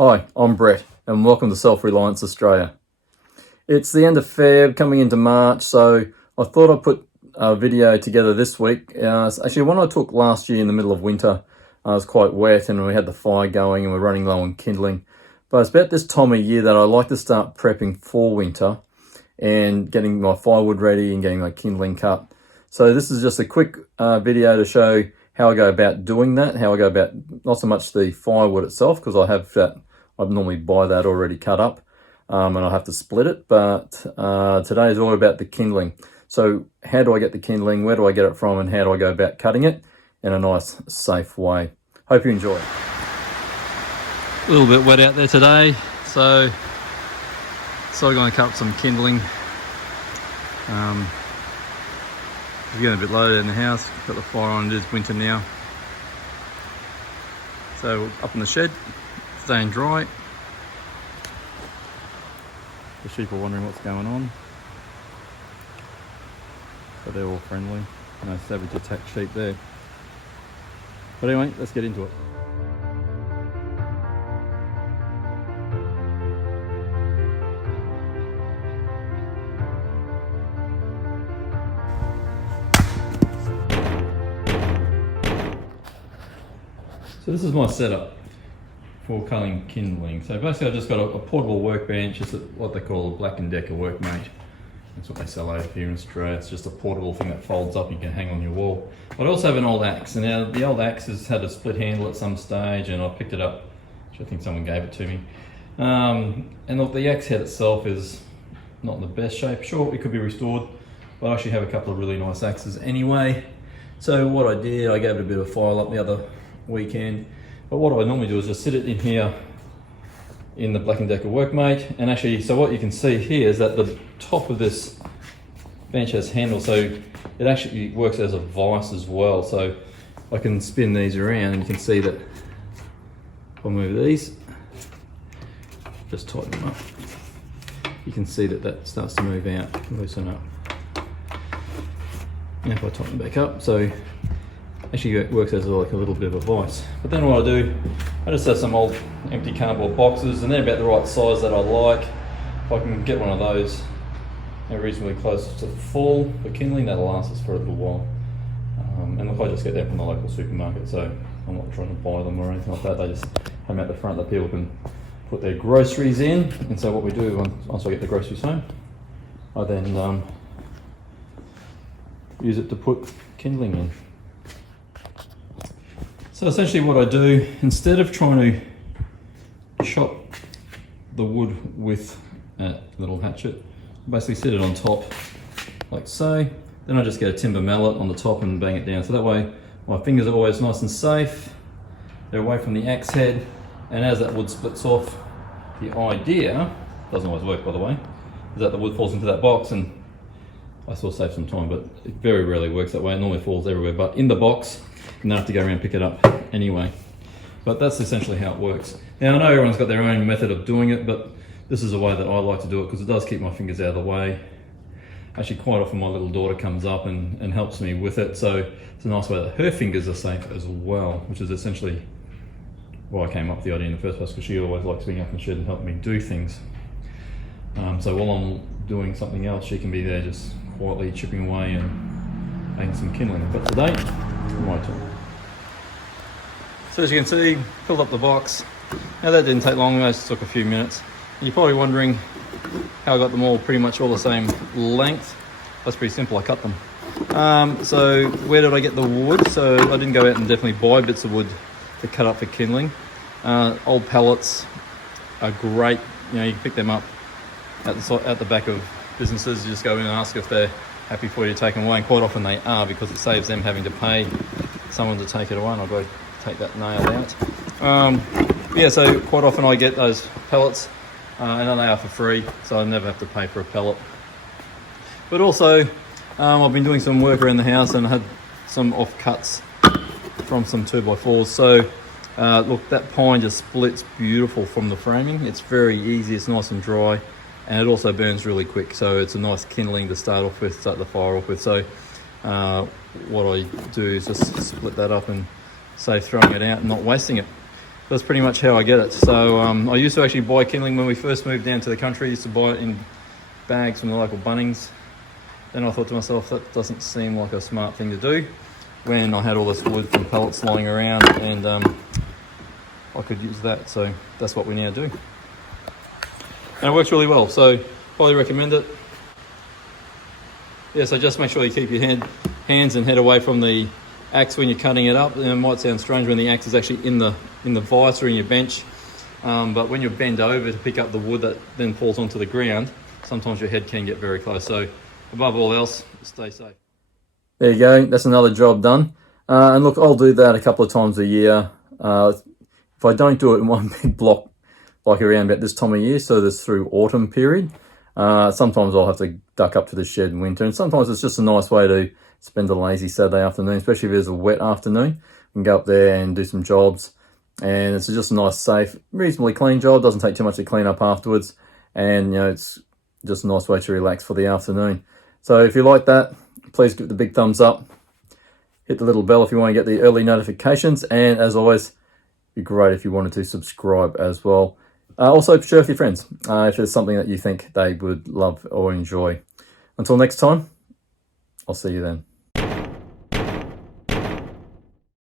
Hi, I'm Brett and welcome to Reliance Australia. It's the end of Feb, coming into March, so I thought I'd put a video together this week. Actually, one I took last year in the middle of winter. It was quite wet and we had the fire going and we're running low on kindling. But it's about this time of year that I like to start prepping for winter and getting my firewood ready and getting my kindling cut. So this is just a quick video to show how I go about doing that, how I go about not so much the firewood itself, because I normally buy that already cut up and I'll have to split it, but today is all about the kindling. So how do I get the kindling, where do I get it from, and how do I go about cutting it in a nice, safe way. Hope you enjoy. A little bit wet out there today, so I'm going to cut up some kindling. It's getting a bit low in the house, got the fire on, it is winter now. So up in the shed, staying dry. The sheep are wondering what's going on. But they're all friendly. No savage attack sheep there. But anyway, let's get into it. So this is my setup for cutting kindling. So basically I've just got a portable workbench. It's what they call a Black & Decker workmate. That's what they sell over here in Australia. It's just a portable thing that folds up, you can hang on your wall. But I also have an old axe, and now the old axe has had a split handle at some stage and I picked it up, which I think someone gave it to me. And look, the axe head itself is not in the best shape. Sure, it could be restored, but I actually have a couple of really nice axes anyway. So what I did, I gave it a bit of file up the other weekend. But what I normally do is just sit it in here in the Black & Decker workmate, and actually, so what you can see here is that the top of this bench has handles, so it actually works as a vise as well. So I can spin these around and you can see that if I move these, just tighten them up, you can see that that starts to move out, loosen up. Now if I tighten back up, so actually it works as like a little bit of a vise. But then what I do, I just have some old empty cardboard boxes, and they're about the right size that I like. If I can get one of those, they're reasonably close to full for kindling, that'll last us for a little while. And look, I just get them from the local supermarket, so I'm not trying to buy them or anything like that. They just come out the front that people can put their groceries in. And so what we do, once I get the groceries home, I then use it to put kindling in. So essentially what I do, instead of trying to chop the wood with a little hatchet, I basically sit it on top like so. Then I just get a timber mallet on the top and bang it down. So that way my fingers are always nice and safe. They're away from the axe head. And as that wood splits off, the idea, doesn't always work by the way, is that the wood falls into that box, and I still save some time, but it very rarely works that way. It normally falls everywhere, but in the box, and then I have to go around and pick it up anyway. But that's essentially how it works. Now I know everyone's got their own method of doing it, but this is the way that I like to do it because it does keep my fingers out of the way. Actually, quite often my little daughter comes up and helps me with it, so it's a nice way that her fingers are safe as well, which is essentially why I came up with the idea in the first place, because she always likes being up in the shed and helping me do things. So while I'm doing something else, she can be there just quietly chipping away and making some kindling. But today, my turn. So as you can see, filled up the box. Now that didn't take long, it just took a few minutes. You're probably wondering how I got them all pretty much all the same length. That's pretty simple, I cut them. So where did I get the wood? So I didn't go out and definitely buy bits of wood to cut up for kindling. Old pallets are great, you can pick them up at the back of businesses. You just go in and ask if they're happy for you to take them away, and quite often they are, because it saves them having to pay someone to take it away, and I'll go take that nail out. Yeah, so quite often I get those pellets, and then they are for free, so I never have to pay for a pellet. But also, I've been doing some work around the house and I had some offcuts from some 2x4s. So look, that pine just splits beautiful from the framing. It's very easy, it's nice and dry, and it also burns really quick. So it's a nice kindling to start the fire off with. So what I do is just split that up and save throwing it out and not wasting it. that's pretty much how I get it. So I used to actually buy kindling when we first moved down to the country. I used to buy it in bags from the local Bunnings. Then I thought to myself, that doesn't seem like a smart thing to do when I had all this wood from pellets lying around, and I could use that. So that's what we now do. And it works really well, so highly recommend it. Yeah, so just make sure you keep your hands and head away from the axe when you're cutting it up. And it might sound strange when the axe is actually in the vise or in your bench, but when you bend over to pick up the wood that then falls onto the ground, sometimes your head can get very close. So above all else, stay safe. There you go, that's another job done. And look, I'll do that a couple of times a year. If I don't do it in one big block, like around about this time of year, so this through autumn period, sometimes I'll have to duck up to the shed in winter, and sometimes it's just a nice way to spend a lazy Saturday afternoon, especially if it's a wet afternoon. You can go up there and do some jobs, and it's just a nice, safe, reasonably clean job. Doesn't take too much to clean up afterwards, and it's just a nice way to relax for the afternoon. So if you like that, please give it the big thumbs up. Hit the little bell if you want to get the early notifications, and as always, it'd be great if you wanted to subscribe as well. Also, share with your friends if there's something that you think they would love or enjoy. Until next time, I'll see you then.